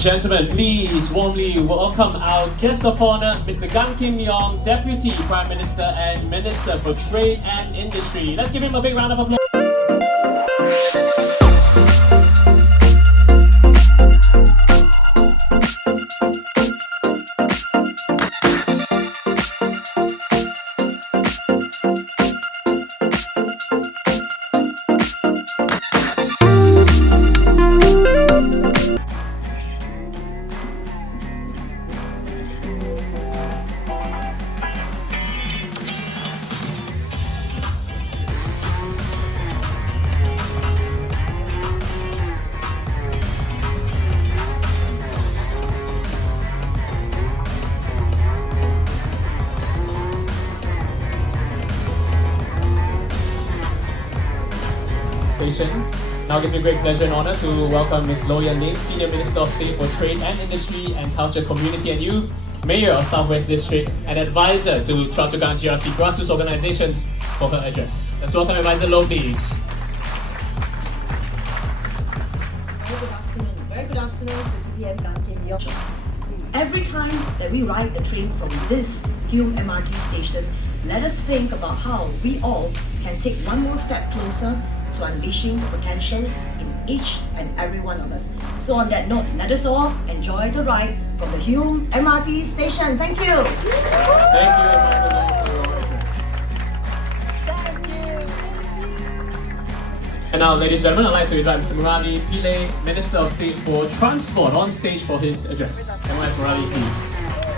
Gentlemen, please warmly welcome our guest of honor, Mr. Gan Kim Yong, Deputy Prime Minister and Minister for Trade and Industry. Let's give him a big round of applause. Now it gives me great pleasure and honor to welcome Ms. Ling, Senior Minister of State for Trade and Industry and Culture, Community and Youth, Mayor of Southwest District and Advisor to Choa Chu Kang GRC grassroots organizations for her address. Let's welcome Advisor Low, please. Very good afternoon to TVM Gan Kim Yong. Every time that we ride the train from this Hume MRT station, let us think about how we all can take one more step closer to unleashing the potential in each and every one of us. So on that note, let us all enjoy the ride from the Hume MRT Station. Thank you. Thank you, Advisor Low, for your address. And now, ladies and gentlemen, I'd like to invite Mr. Murali, Pillai, Minister of State for Transport, on stage for his address. M.S. Murali, please.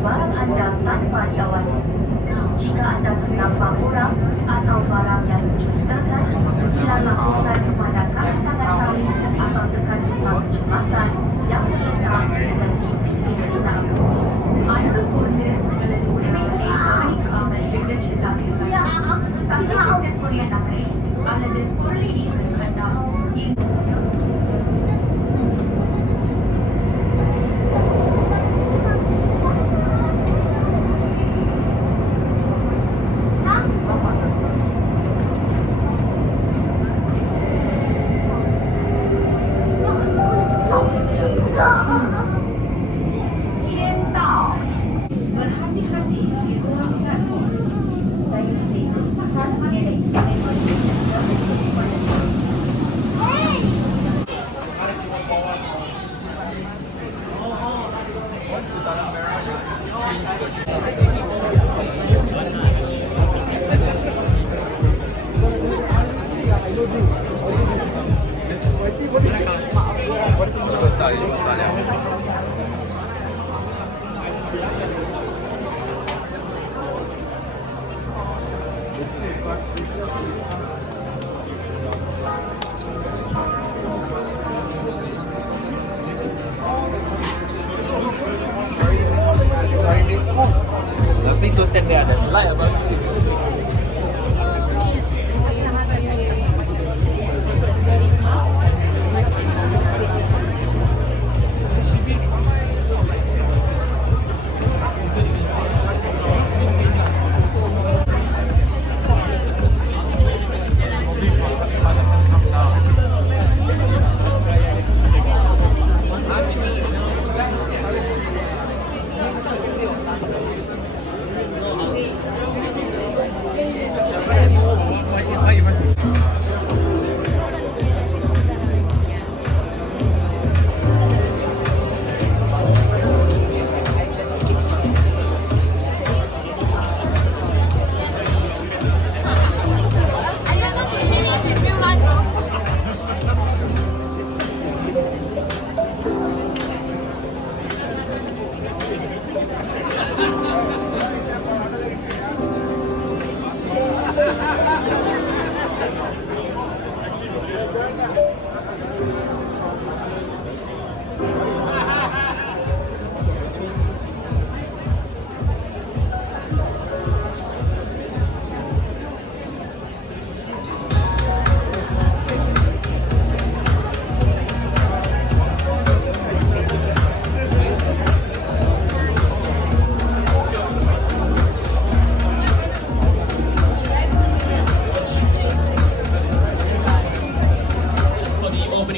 barang anda tanpa diawasi. Jika anda ternampak kurang atau barang yang mencurigakan, sila laporkan kepada kawan-kawan kami atau tekan butang kecemasan yang terletak di pintu terminal. Anda boleh sampai Korea Negeri அல்லது பொருளை கண்டால் Please don't stand there. There's a light above.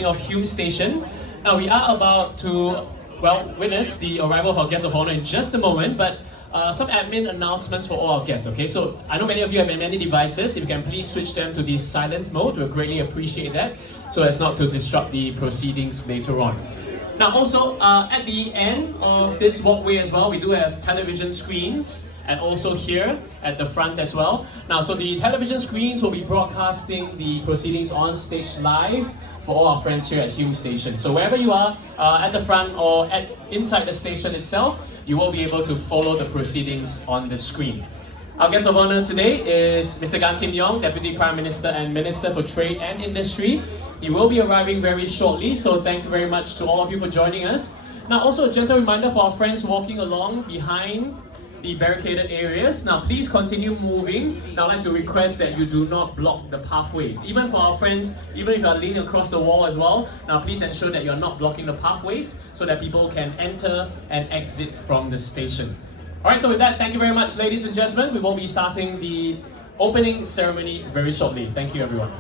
Of Hume Station. Now we are about to, well, witness the arrival of our guest of honor in just a moment, but some admin announcements for all our guests, okay? So I know many of you have many devices. If you can please switch them to the silent mode, we'll greatly appreciate that, so as not to disrupt the proceedings later on. Now also, at the end of this walkway as well, we do have television screens, and also here at the front as well. Now, so the television screens will be broadcasting the proceedings on stage live for all our friends here at Hume Station. So wherever you are, at the front or inside the station itself, you will be able to follow the proceedings on the screen. Our guest of honor today is Mr. Gan Kim Yong, Deputy Prime Minister and Minister for Trade and Industry. He will be arriving very shortly, so thank you very much to all of you for joining us. Now also a gentle reminder for our friends walking along behind the barricaded areas. Now please continue moving. Now I'd like to request that you do not block the pathways. Even for our friends, even if you are leaning across the wall as well, now please ensure that you are not blocking the pathways so that people can enter and exit from the station. Alright, so with that, thank you very much, ladies and gentlemen. We will be starting the opening ceremony very shortly. Thank you, everyone.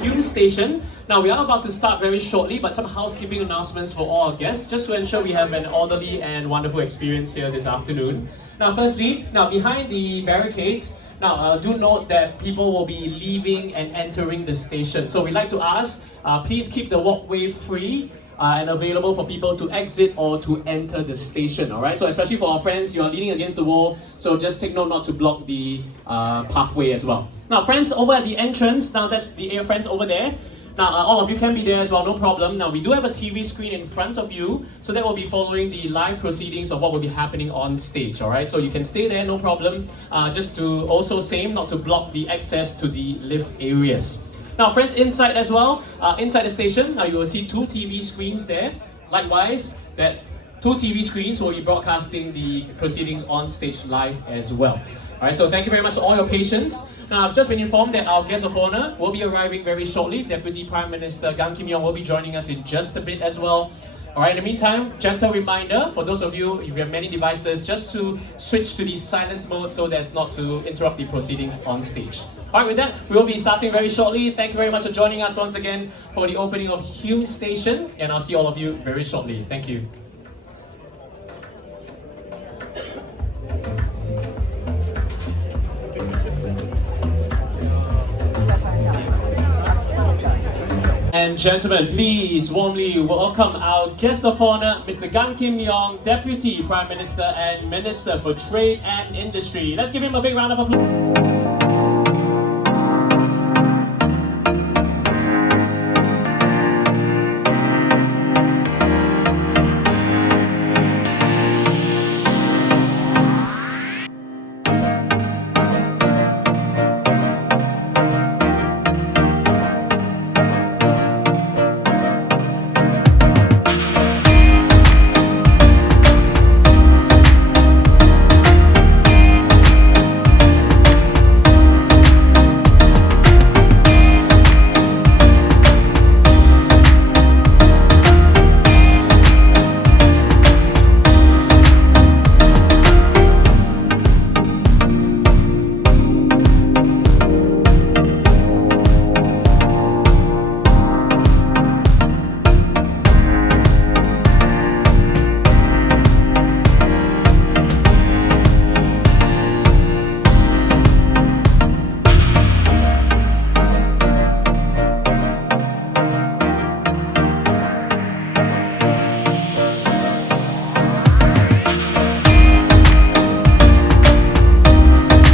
Hume Station. Now we are about to start very shortly, but some housekeeping announcements for all our guests, just to ensure we have an orderly and wonderful experience here this afternoon. Now firstly, now behind the barricades, now do note that people will be leaving and entering the station. So we'd like to ask, please keep the walkway free and available for people to exit or to enter the station, alright? So especially for our friends, you're leaning against the wall, so just take note not to block the pathway as well. Now friends over at the entrance, now that's the friends over there. Now all of you can be there as well, no problem. Now we do have a TV screen in front of you, so that will be following the live proceedings of what will be happening on stage, alright? So you can stay there, no problem. Just to also same, not to block the access to the lift areas. Now friends, inside as well, inside the station, now you will see 2 TV screens there. Likewise, that 2 TV screens will be broadcasting the proceedings on stage live as well. Alright, so thank you very much for all your patience. Now I've just been informed that our guest of honor will be arriving very shortly. Deputy Prime Minister Gan Kim Yong will be joining us in just a bit as well. Alright, in the meantime, gentle reminder for those of you, if you have many devices, just to switch to the silent mode so as not to interrupt the proceedings on stage. Alright, with that, we will be starting very shortly. Thank you very much for joining us once again for the opening of Hume Station, and I'll see all of you very shortly. Thank you. and gentlemen, please warmly welcome our guest of honor, Mr. Gan Kim Yong, Deputy Prime Minister and Minister for Trade and Industry. Let's give him a big round of applause.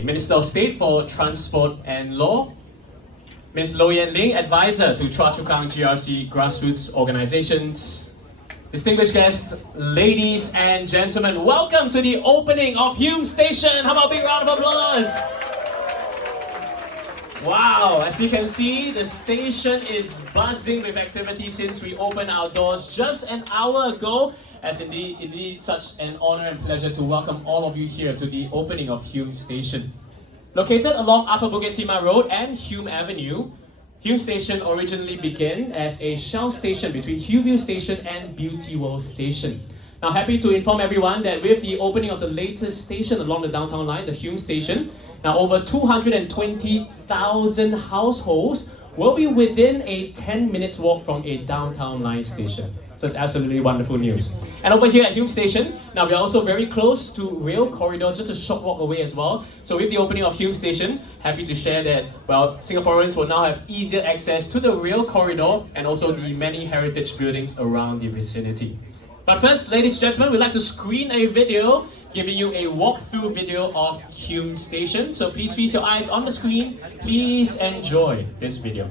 Minister of State for Transport and Law, Ms. Ling, Advisor to Chua Chu Kang GRC Grassroots Organizations. Distinguished guests, ladies and gentlemen, welcome to the opening of Hume Station. How about a big round of applause? Wow, as you can see, the station is buzzing with activity since we opened our doors just an hour ago. As indeed such an honor and pleasure to welcome all of you here to the opening of Hume Station. Located along Upper Bukit Timah Road and Hume Avenue, Hume Station originally began as a shell station between Hillview Station and Beauty World Station. Now, happy to inform everyone that with the opening of the latest station along the downtown line, the Hume Station, now over 220,000 households will be within a 10 minutes walk from a downtown line station. So it's absolutely wonderful news. And over here at Hume Station, now we are also very close to rail corridor, just a short walk away as well. So with the opening of Hume Station, happy to share that, well, Singaporeans will now have easier access to the rail corridor and also the many heritage buildings around the vicinity. But first, ladies and gentlemen, we'd like to screen a video giving you a walkthrough video of Hume Station. So please feast your eyes on the screen. Please enjoy this video.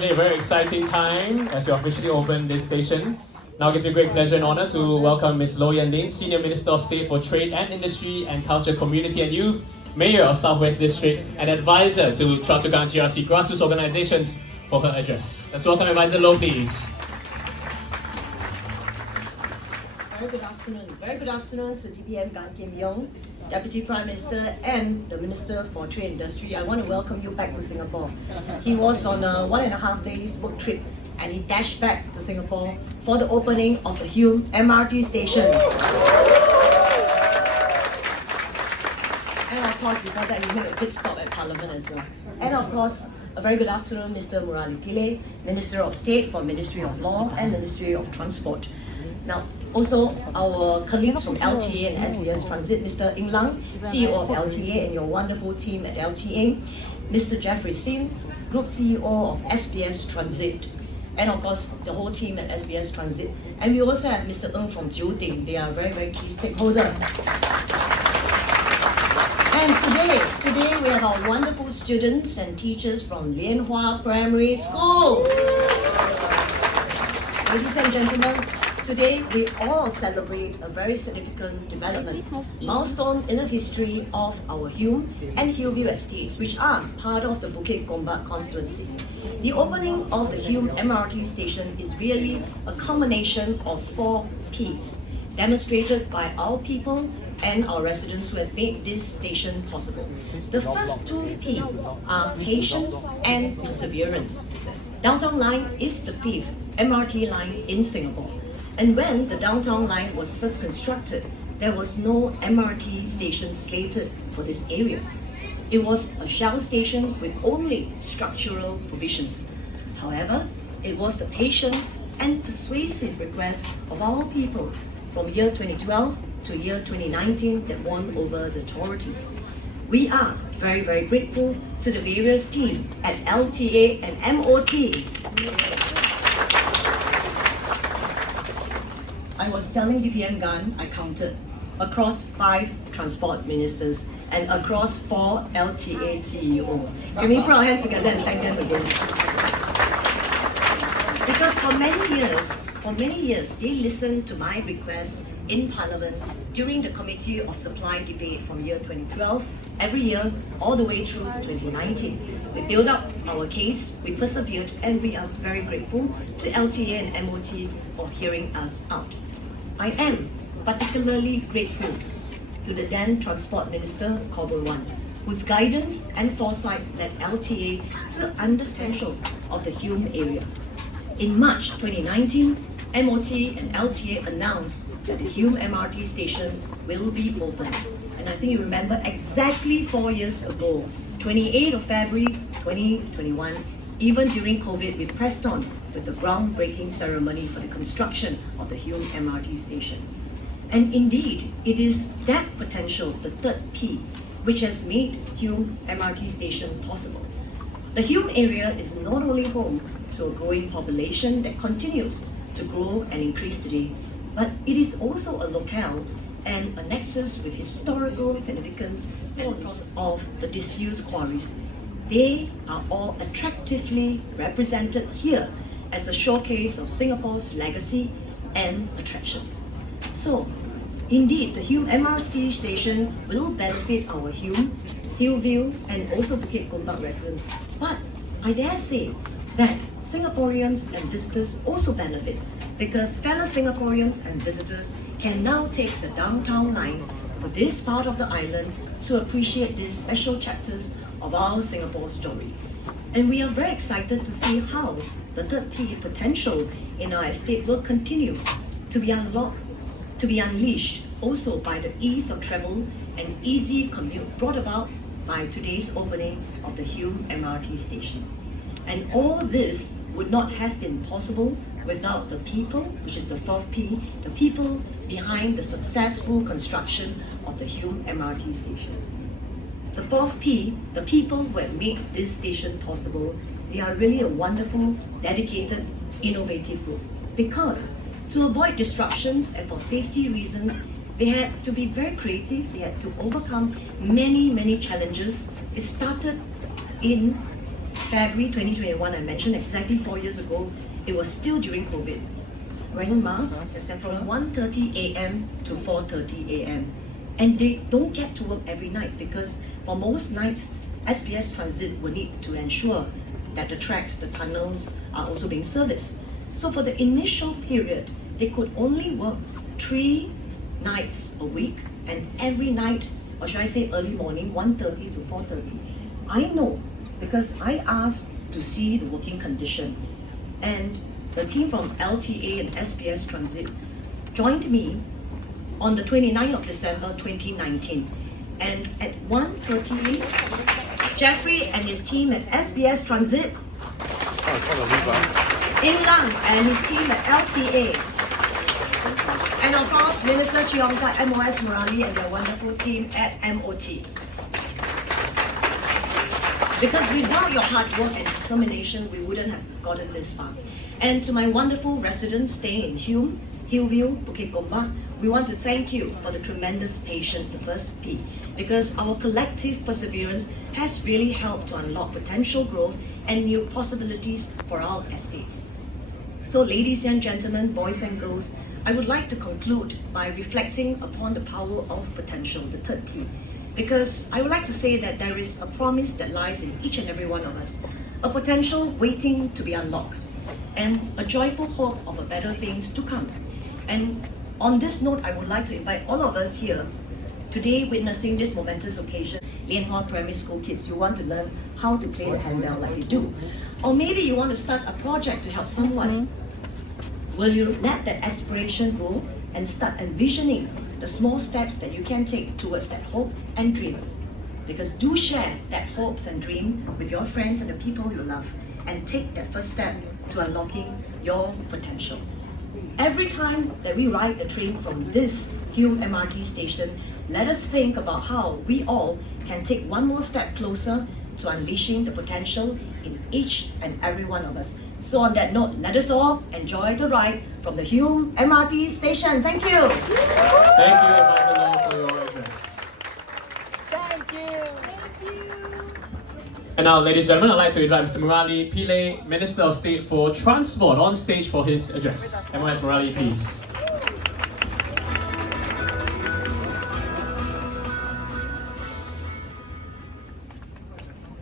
A very exciting time as we officially open this station. Now it gives me great pleasure and honor to welcome Ms. Ling, Senior Minister of State for Trade and Industry and Culture, Community and Youth, Mayor of Southwest District and Advisor to Chua Chu Kang GRC Grassroots Organizations for her address. Let's welcome Advisor Low, please. Very good afternoon. Very good afternoon to DPM Gan Kim Yong, Deputy Prime Minister and the Minister for Trade and Industry. I want to welcome you back to Singapore. He was on a 1.5 days work trip and he dashed back to Singapore for the opening of the Hume MRT Station. And of course, before that, he made a pit stop at Parliament as well. And of course, a very good afternoon, Mr. Murali, Pillai, Minister of State for Ministry of Law and Ministry of Transport. Now, also our colleagues from LTA and SBS Transit, Mr. Ling, CEO of LTA and your wonderful team at LTA, Mr. Jeffrey Sim, Group CEO of SBS Transit, and of course the whole team at SBS Transit. And we also have Mr. Ng from Jiuting. They are a very, very key stakeholder. And today we have our wonderful students and teachers from Lianhua Primary School. Ladies and gentlemen, today we all celebrate a very significant development, milestone in the history of our Hume and Hillview estates, which are part of the Bukit Gombak constituency. The opening of the Hume MRT station is really a combination of 4 Ps, demonstrated by our people and our residents who have made this station possible. The first 2 P are patience and perseverance. Downtown Line is the 5th MRT line in Singapore. And when the Downtown Line was first constructed, there was no MRT station slated for this area. It was a shell station with only structural provisions. However, it was the patient and persuasive request of our people from year 2012 to year 2019 that won over the authorities. We are very, very grateful to the various teams at LTA and MOT. I was telling DPM Gan, I counted across 5 transport ministers and across 4 LTA CEO. Can we put our hands together and thank them again? Because for many years, they listened to my requests in Parliament during the Committee of Supply debate from year 2012, every year, all the way through to 2019. We built up our case, we persevered, and we are very grateful to LTA and MOT for hearing us out. I am particularly grateful to the then Transport Minister, Corbel Wan, whose guidance and foresight led LTA to understand the potential of the Hume area. In March 2019, MOT and LTA announced that the Hume MRT station will be open. And I think you remember exactly 4 years ago, 28th of February 2021, even during COVID, we pressed on with the groundbreaking ceremony for the construction of the Hume MRT station. And indeed, it is that potential, the 3rd P, which has made Hume MRT station possible. The Hume area is not only home to a growing population that continues to grow and increase today, but it is also a locale and a nexus with historical significance of the disused quarries. They are all attractively represented here as a showcase of Singapore's legacy and attractions. So, indeed, the Hume MRT station will benefit our Hume, Hillview, and also Bukit Gombak residents. But I dare say that Singaporeans and visitors also benefit, because fellow Singaporeans and visitors can now take the Downtown Line for this part of the island to appreciate these special chapters of our Singapore story. And we are very excited to see how the 3rd P potential in our estate will continue to be unlocked, to be unleashed also by the ease of travel and easy commute brought about by today's opening of the Hume MRT station. And all this would not have been possible without the people, which is the 4th P, the people behind the successful construction of the Hume MRT station. The 4th P, the people who have made this station possible, they are really a wonderful, dedicated, innovative group. Because to avoid disruptions and for safety reasons, they had to be very creative, they had to overcome many, many challenges. It started in February 2021, I mentioned exactly 4 years ago. It was still during COVID. Wearing masks, except from 1:30 a.m. to 4:30 a.m. And they don't get to work every night because for most nights, SBS Transit will need to ensure that the tracks, the tunnels are also being serviced. So for the initial period, they could only work 3 nights a week, and every night, or should I say early morning, 1:30 to 4:30. I know because I asked to see the working condition, and the team from LTA and SBS Transit joined me on the 29th of December 2019, and at 1:30, Jeffrey and his team at SBS Transit, Ling and his team at LTA, and of course Minister Chiongkat, MOS Murali and their wonderful team at MOT. Because without your hard work and determination, we wouldn't have gotten this far. And to my wonderful residents staying in Hume, Hillview, Bukit Gombak, we want to thank you for the tremendous patience, the 1st P, because our collective perseverance has really helped to unlock potential growth and new possibilities for our estates. So ladies and gentlemen, boys and girls, I would like to conclude by reflecting upon the power of potential, the third P. Because I would like to say that there is a promise that lies in each and every one of us, a potential waiting to be unlocked, and a joyful hope of a better things to come. And on this note, I would like to invite all of us here today witnessing this momentous occasion. Lianhua Primary School kids, you want to learn how to play the handbell like they do. Or maybe you want to start a project to help someone. Will you let that aspiration grow and start envisioning the small steps that you can take towards that hope and dream? Because do share that hopes and dream with your friends and the people you love, and take that first step to unlocking your potential. Every time that we ride the train from this Hume MRT station, let us think about how we all can take one more step closer to unleashing the potential in each and every one of us. So on that note, let us all enjoy the ride from the Hume MRT station. Thank you. Thank you, Advisor Ling, for your address. Thank you. And now, ladies and gentlemen, I'd like to invite Mr. Murali, Pillai, Minister of State for Transport, on stage for his address. MOS Murali, please.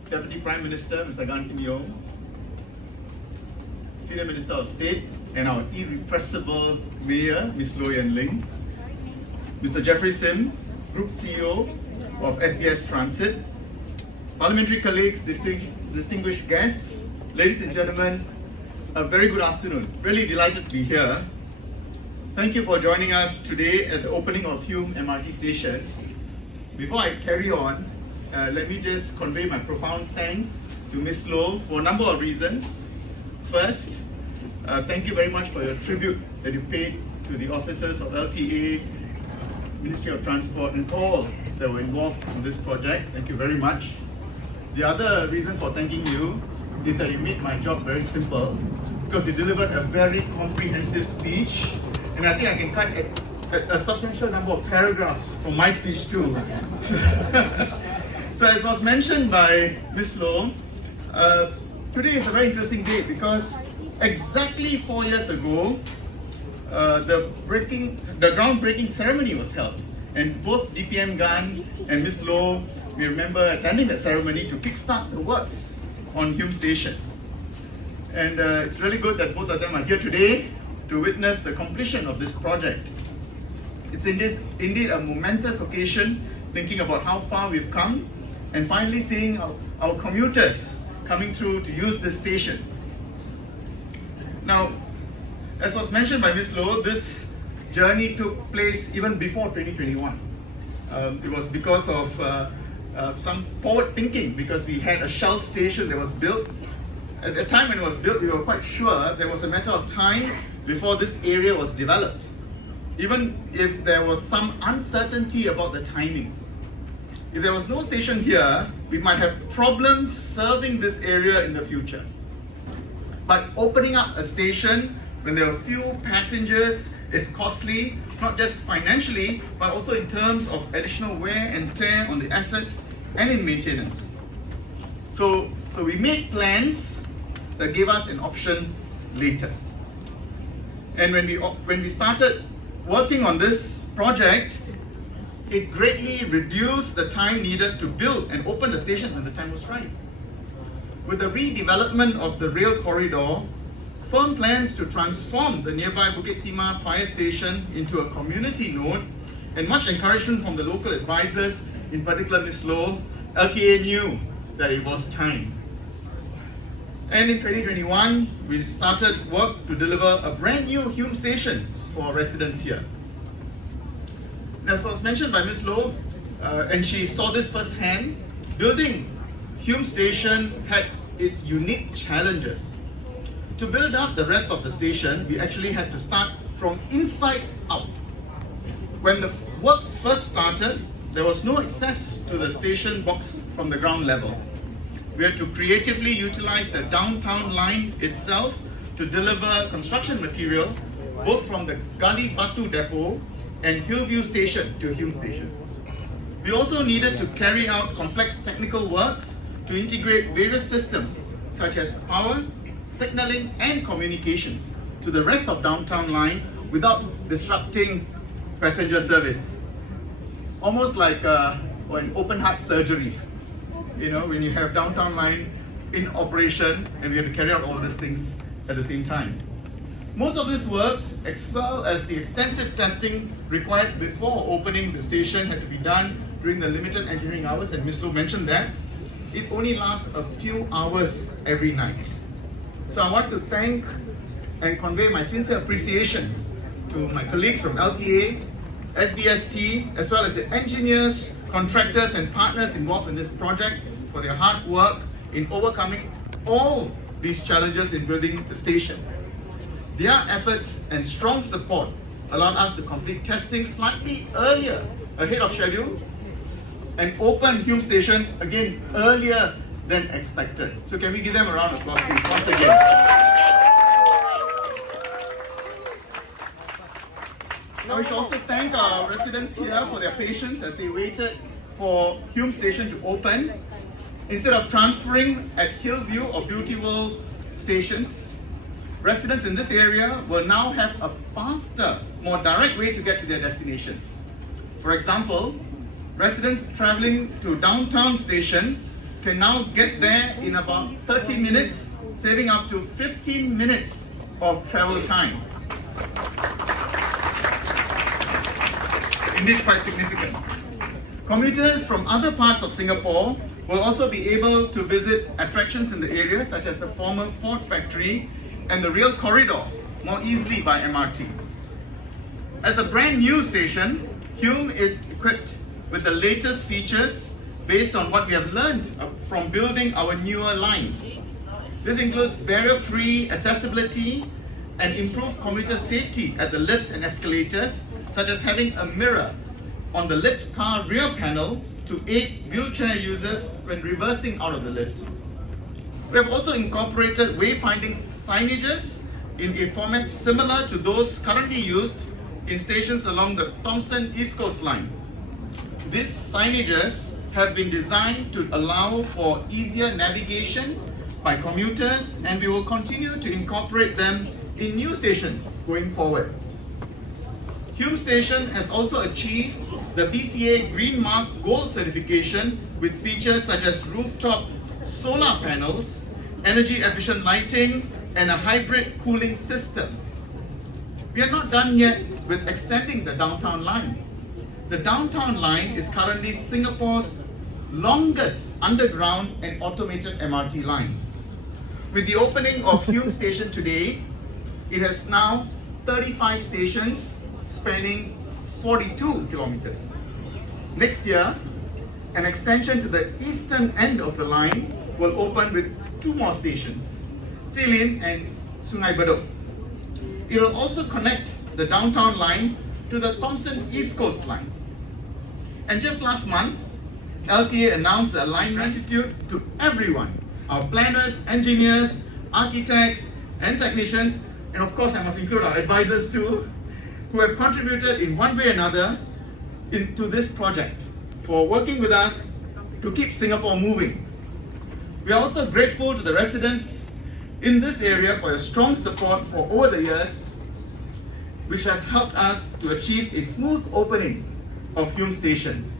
Deputy Prime Minister Mr. Gan Kim Yong, Senior Minister of State, and our irrepressible Mayor, Ms. Ling, Mr. Jeffrey Sim, Group CEO of SBS Transit, parliamentary colleagues, distinguished guests, ladies and gentlemen, a very good afternoon. Really delighted to be here. Thank you for joining us today at the opening of Hume MRT Station. Before I carry on, let me just convey my profound thanks to Ms. Low for a number of reasons. First, thank you very much for your tribute that you paid to the officers of LTA, Ministry of Transport, and all that were involved in this project. Thank you very much. The other reason for thanking you is that you made my job very simple, because you delivered a very comprehensive speech, and I think I can cut a substantial number of paragraphs from my speech too. So as was mentioned by Ms. Low, today is a very interesting day because exactly 4 years ago, the groundbreaking ceremony was held, and both DPM Gan and Ms. Low, we remember attending that ceremony to kickstart the works on Hume Station. And it's really good that both of them are here today to witness the completion of this project. It's indeed a momentous occasion, thinking about how far we've come, and finally seeing our commuters coming through to use this station. Now, as was mentioned by Ms. Low, this journey took place even before 2021. It was because of some forward thinking, because we had a Shell station that was built. At the time when it was built, we were quite sure there was a matter of time before this area was developed, even if there was some uncertainty about the timing. If there was no station here, we might have problems serving this area in the future. But opening up a station when there are few passengers is costly, not just financially, but also in terms of additional wear and tear on the assets and in maintenance. So we made plans that gave us an option later. And when we started working on this project, it greatly reduced the time needed to build and open the station when the time was right. With the redevelopment of the rail corridor, firm plans to transform the nearby Bukit Timah fire station into a community node, and much encouragement from the local advisors, in particular Ms. Low, LTA knew that it was time. And in 2021, we started work to deliver a brand new Hume station for residents here. As was mentioned by Ms. Low, and she saw this firsthand, building Hume Station had its unique challenges. To build up the rest of the station, we actually had to start from inside out. When the works first started, there was no access to the station box from the ground level. We had to creatively utilize the downtown line itself to deliver construction material, both from the Gali Batu depot and Hillview station to Hume Station. We also needed to carry out complex technical works to integrate various systems such as power, signaling and communications to to the rest of downtown line without disrupting passenger service. Almost like an open heart surgery, you know, when you have downtown line in operation and we have to carry out all these things at the same time. Most of this works, as well as the extensive testing required before opening the station, had to be done during the limited engineering hours, and Ms. Loh mentioned that. It only lasts a few hours every night. So I want to thank and convey my sincere appreciation to my colleagues from LTA, SBST, as well as the engineers, contractors and partners involved in this project for their hard work in overcoming all these challenges in building the station. Their efforts and strong support allowed us to complete testing slightly earlier, ahead of schedule, and open Hume Station again earlier than expected. So can we give them a round of applause, please, once again. Now we should also thank our residents here for their patience as they waited for Hume Station to open. Instead of transferring at Hillview or Beauty World stations, residents in this area will now have a faster, more direct way to get to their destinations. For example, residents traveling to downtown station can now get there in about 30 minutes, saving up to 15 minutes of travel time. Indeed, quite significant. Commuters from other parts of Singapore will also be able to visit attractions in the area, such as the former Ford factory and the rail corridor, more easily by MRT. As a brand new station, Hume is equipped with the latest features based on what we have learned from building our newer lines. This includes barrier-free accessibility and improved commuter safety at the lifts and escalators, such as having a mirror on the lift car rear panel to aid wheelchair users when reversing out of the lift. We have also incorporated wayfinding signages in a format similar to those currently used in stations along the Thomson East Coast Line. These signages have been designed to allow for easier navigation by commuters, and we will continue to incorporate them in new stations going forward. Hume Station has also achieved the BCA Green Mark Gold certification with features such as rooftop solar panels, energy efficient lighting, and a hybrid cooling system. We are not done yet with extending the downtown line. The downtown line is currently Singapore's longest underground and automated MRT line. With the opening of Hume Station today, it has now 35 stations spanning 42 kilometers. Next year, an extension to the eastern end of the line will open with 2 more stations, Silin and Sungai Bedok. It will also connect the downtown line to the Thomson East Coast Line. And just last month, LTA announced the alignment gratitude to everyone, our planners, engineers, architects, and technicians, and of course I must include our advisors too, who have contributed in one way or another into this project for working with us to keep Singapore moving. We are also grateful to the residents in this area for your strong support for over the years, which has helped us to achieve a smooth opening of Hume Station.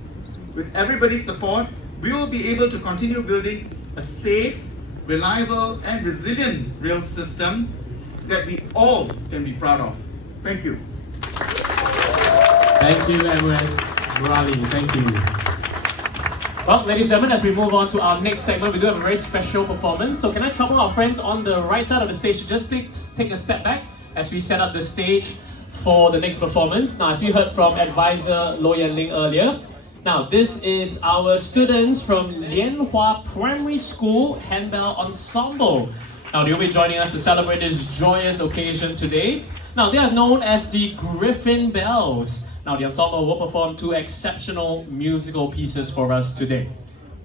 With everybody's support, we will be able to continue building a safe, reliable, and resilient rail system that we all can be proud of. Thank you. Thank you, MS Murali. Thank you. Well, ladies and gentlemen, as we move on to our next segment, we do have a very special performance. So can I trouble our friends on the right side of the stage to just please take a step back as we set up the stage for the next performance. Now, as we heard from advisor Loh Yan Ling earlier, now this is our students from Lianhua Primary School Handbell Ensemble. Now they'll be joining us to celebrate this joyous occasion today. Now they are known as the Griffin Bells. Now the ensemble will perform 2 exceptional musical pieces for us today.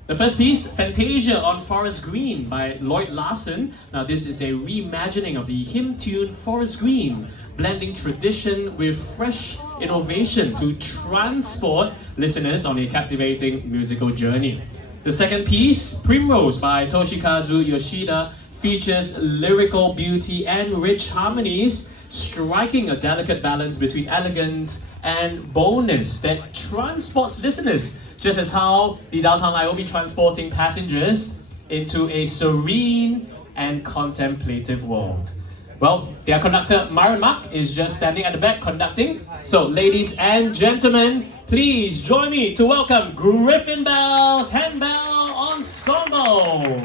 The first piece, Fantasia on Forest Green by Lloyd Larson. Now this is a reimagining of the hymn tune Forest Green, blending tradition with fresh innovation to transport listeners on a captivating musical journey. The second piece, Primrose by Toshikazu Yoshida, features lyrical beauty and rich harmonies, striking a delicate balance between elegance and boldness that transports listeners, just as how the Downtown Line will be transporting passengers into a serene and contemplative world. Well, their conductor, Mark, is just standing at the back conducting. So, ladies and gentlemen, please join me to welcome Griffin Bell's Handbell Ensemble.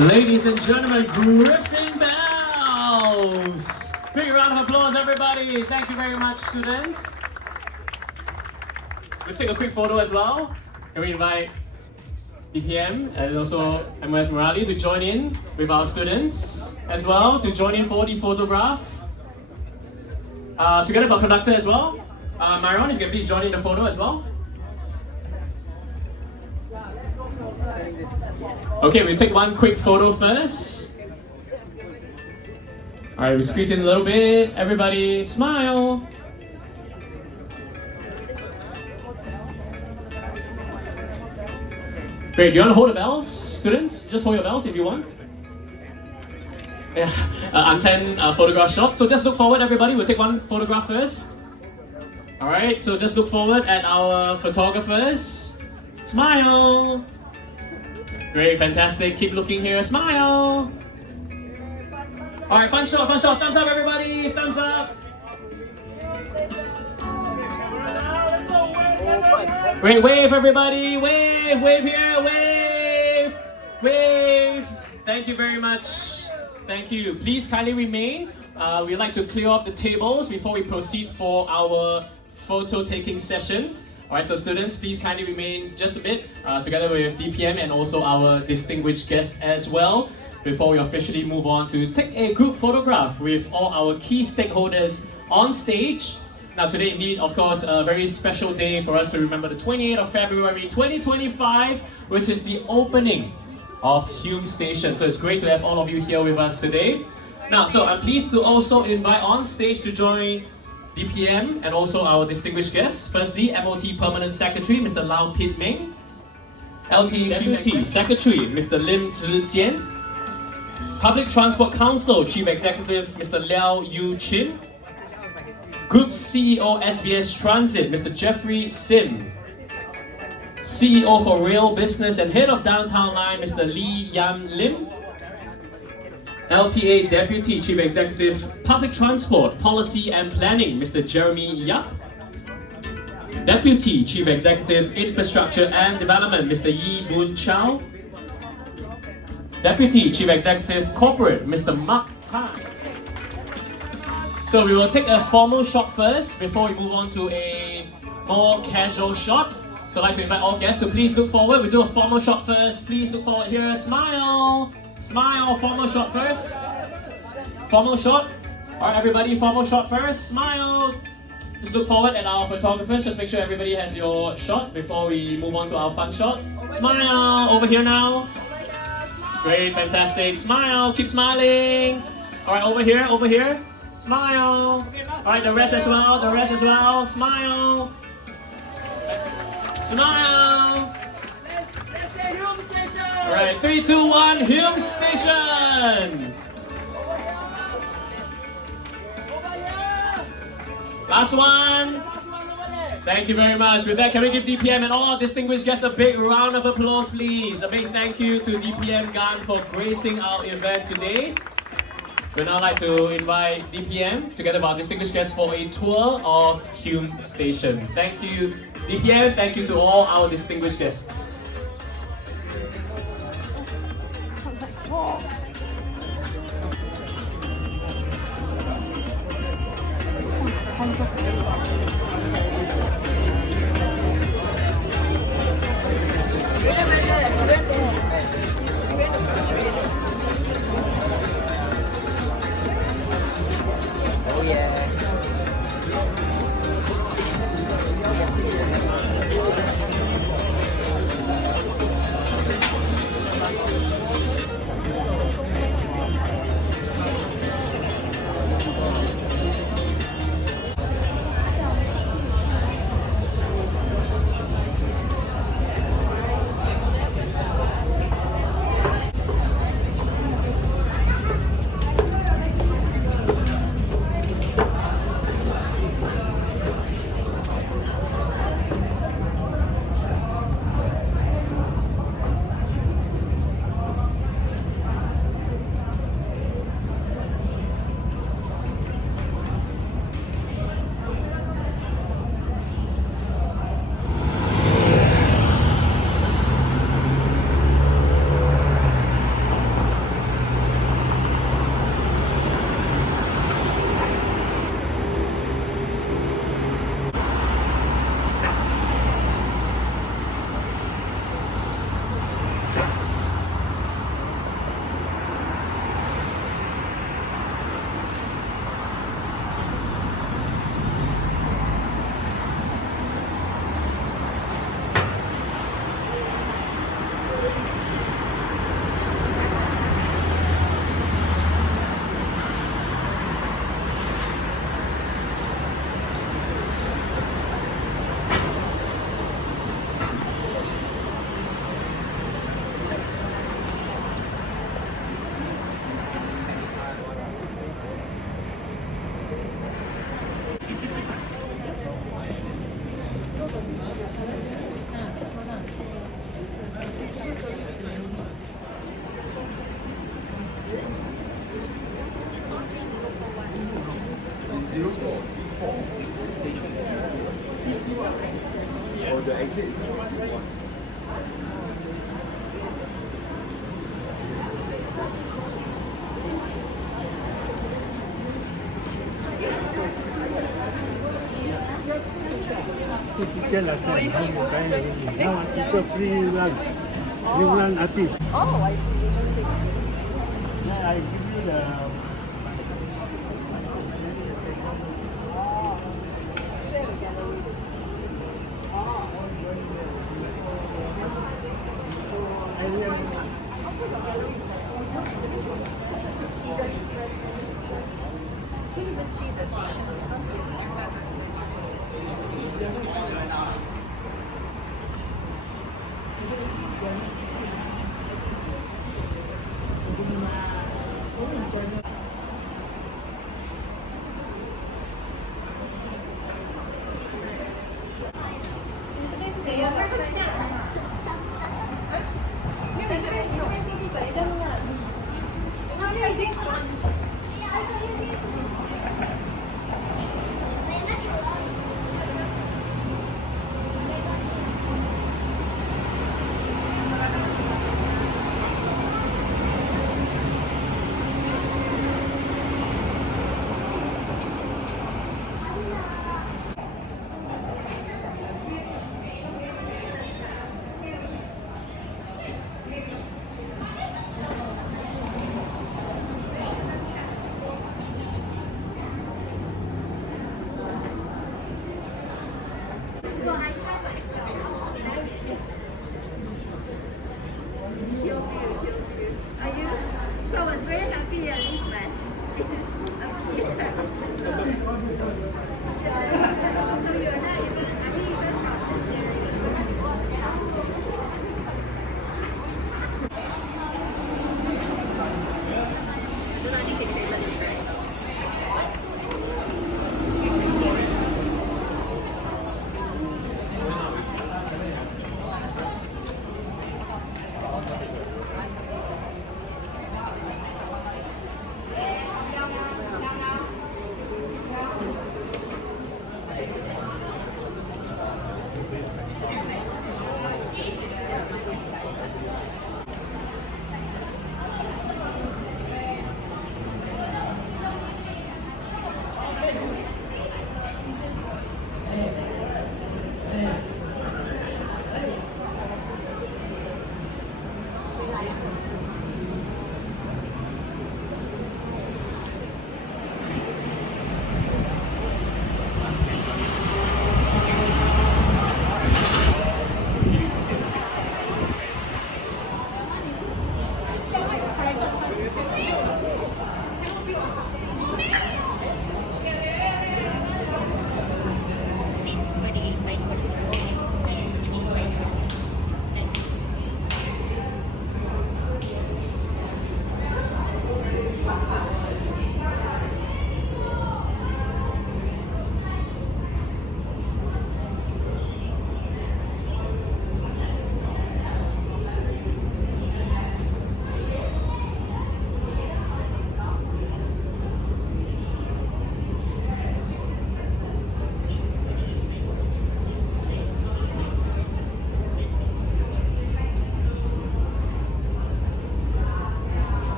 Ladies and gentlemen, Griffin Bells! Big round of applause, everybody. Thank you very much, students. We'll take a quick photo as well. Can we invite DPM and also MS Murali to join in with our students as well, to join in for the photograph. Together with our conductor as well. Myron, if you can please join in the photo as well. Okay, we'll take one quick photo first. Alright, we squeeze in a little bit. Everybody, smile. Great, do you want to hold the bells, students? Just hold your bells if you want. Yeah, unplanned photograph shot. So just look forward, everybody. We'll take one photograph first. Alright, so just look forward at our photographers. Smile. Great, fantastic. Keep looking here. Smile. Alright, fun shot, fun shot. Thumbs up, everybody. Thumbs up. Great, wave, everybody. Wave, wave here. Wave, wave. Thank you very much. Thank you. Please kindly remain. We'd like to clear off the tables before we proceed for our photo taking session. Alright, so students, please kindly remain just a bit together with DPM and also our distinguished guests as well before we officially move on to take a group photograph with all our key stakeholders on stage. Now today indeed, of course, a very special day for us to remember the 28th of February 2025, which is the opening of Hume Station. So it's great to have all of you here with us today. Now, so I'm pleased to also invite on stage to join DPM and also our distinguished guests. Firstly, MOT Permanent Secretary, Mr. Lau Pit Meng. LTA Deputy Secretary, Mr. Lim Zhijian. Public Transport Council Chief Executive, Mr. Liao Yu Chin. Group CEO SBS Transit, Mr. Jeffrey Sim. CEO for Rail Business and Head of Downtown Line, Mr. Lee Yam Lim. LTA Deputy Chief Executive, Public Transport, Policy and Planning, Mr. Jeremy Yap. Deputy Chief Executive, Infrastructure and Development, Mr. Yi Boon Chow. Deputy Chief Executive, Corporate, Mr. Mark Tan. So we will take a formal shot first before we move on to a more casual shot. So I'd like to invite all guests to please look forward. We'll do a formal shot first. Please look forward here. Smile. Smile. Formal shot first. Formal shot. Alright, everybody, formal shot first. Smile. Just look forward at our photographers. Just make sure everybody has your shot before we move on to our fun shot. Smile. Over here now. Great, fantastic. Smile. Keep smiling. Alright, over here. Over here. Smile. Alright, the rest as well. The rest as well. Smile. Smile. Alright, 3, 2, 1, Hume Station. Last one. Thank you very much. With that, can we give DPM and all distinguished guests a big round of applause, please? A big thank you to DPM Gan for gracing our event today. We'd now like to invite DPM together with our distinguished guests for a tour of Hume Station. Thank you, DPM. Thank you to all our distinguished guests. Oh yeah. Teacher last time, now it's a free run. You run active. Oh, I see. Interesting. I give you the Share the gallery. Also, the gallery is like, this one. Can you even see the station because So I was very happy at this man. So you're not even, are you even from this area?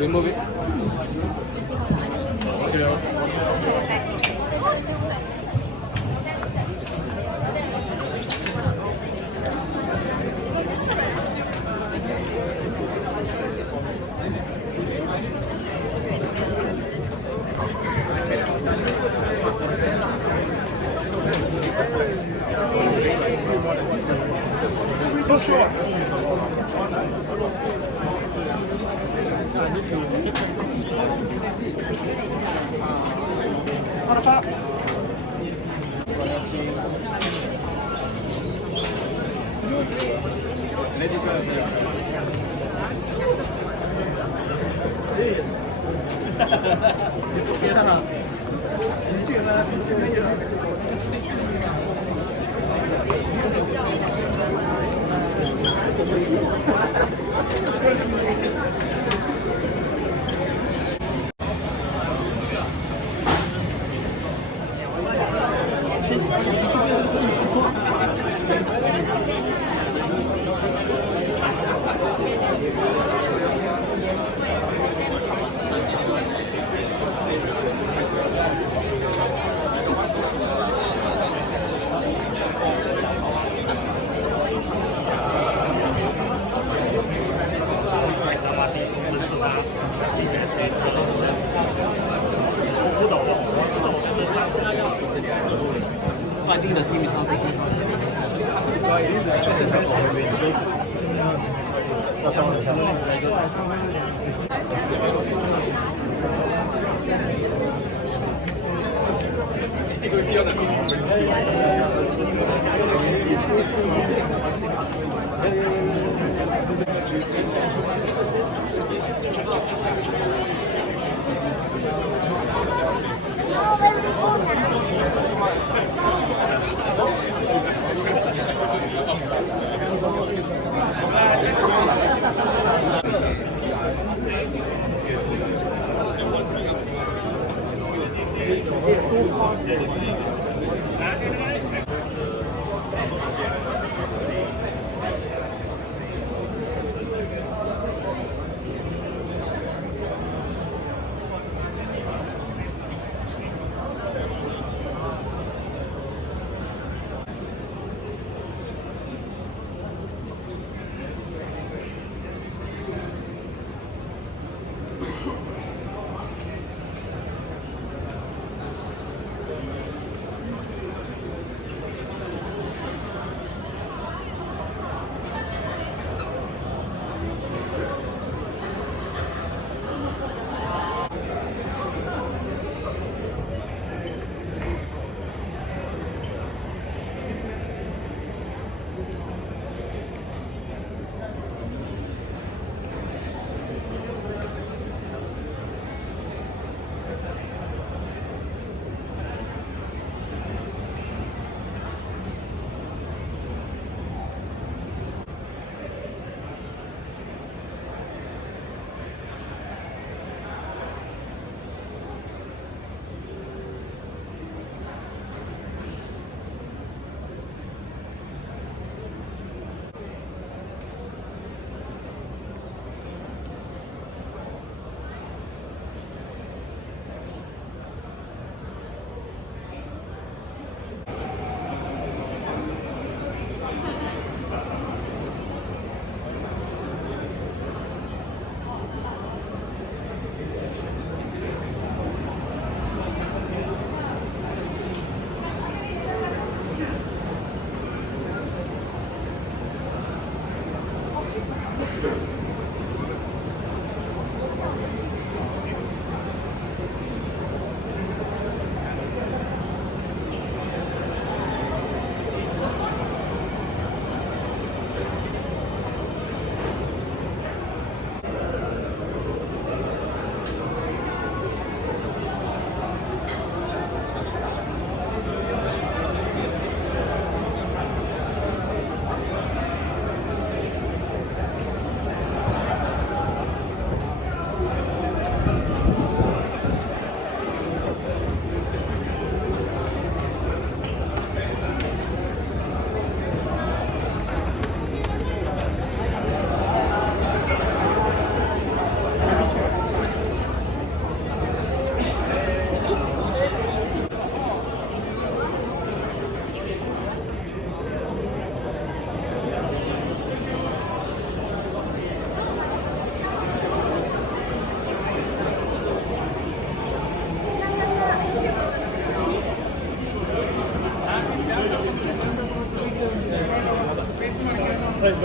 remove it. So I think the team is not taking.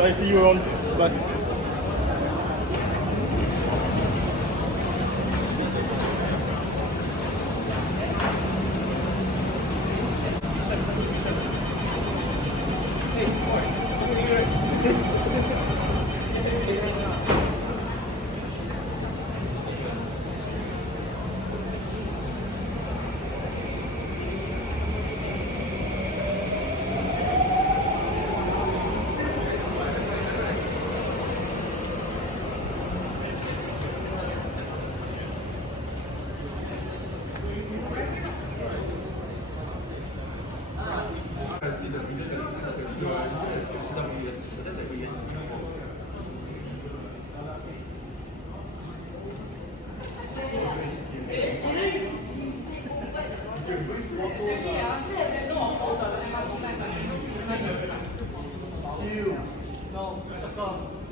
I see you on. But No,